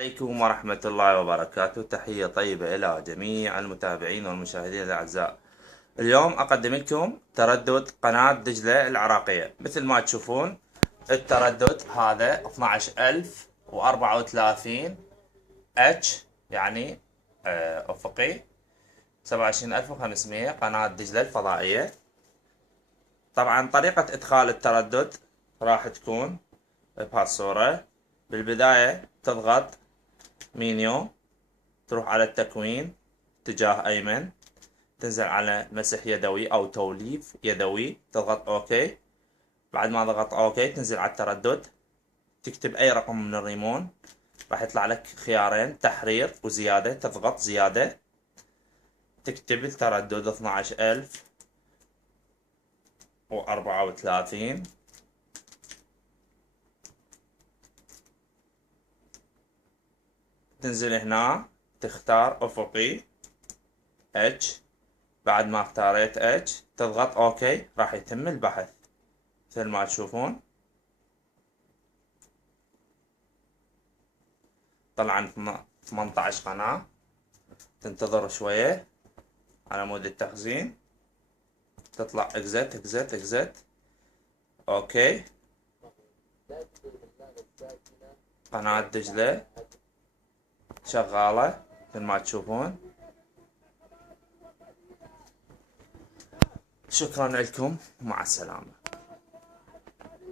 عليكم ورحمة الله وبركاته. تحية طيبة إلى جميع المتابعين والمشاهدين الأعزاء. اليوم أقدم لكم تردد قناة دجلة العراقية. مثل ما تشوفون التردد هذا 12034 اتش، يعني أفقي. 27500 قناة دجلة الفضائية. طبعا طريقة إدخال التردد راح تكون بهالصورة. بالبداية تضغط مينيو، تروح على التكوين اتجاه أيمن، تنزل على مسح يدوي أو توليف يدوي، تضغط أوكي. بعد ما ضغط أوكي تنزل على التردد، تكتب أي رقم من الريمون، راح يطلع لك خيارين تحرير وزيادة، تضغط زيادة، تكتب التردد 12034. تنزل هنا تختار أفقي اتش. بعد ما اختاريت اتش تضغط اوكي، راح يتم البحث مثل ما تشوفون. طلع 18 قناة. تنتظر شوية على مود التخزين، تطلع اكزت اكزت اكزت اوكي. قناة دجلة شغالة مثل ما تشوفون. شكرا لكم ومع السلامة.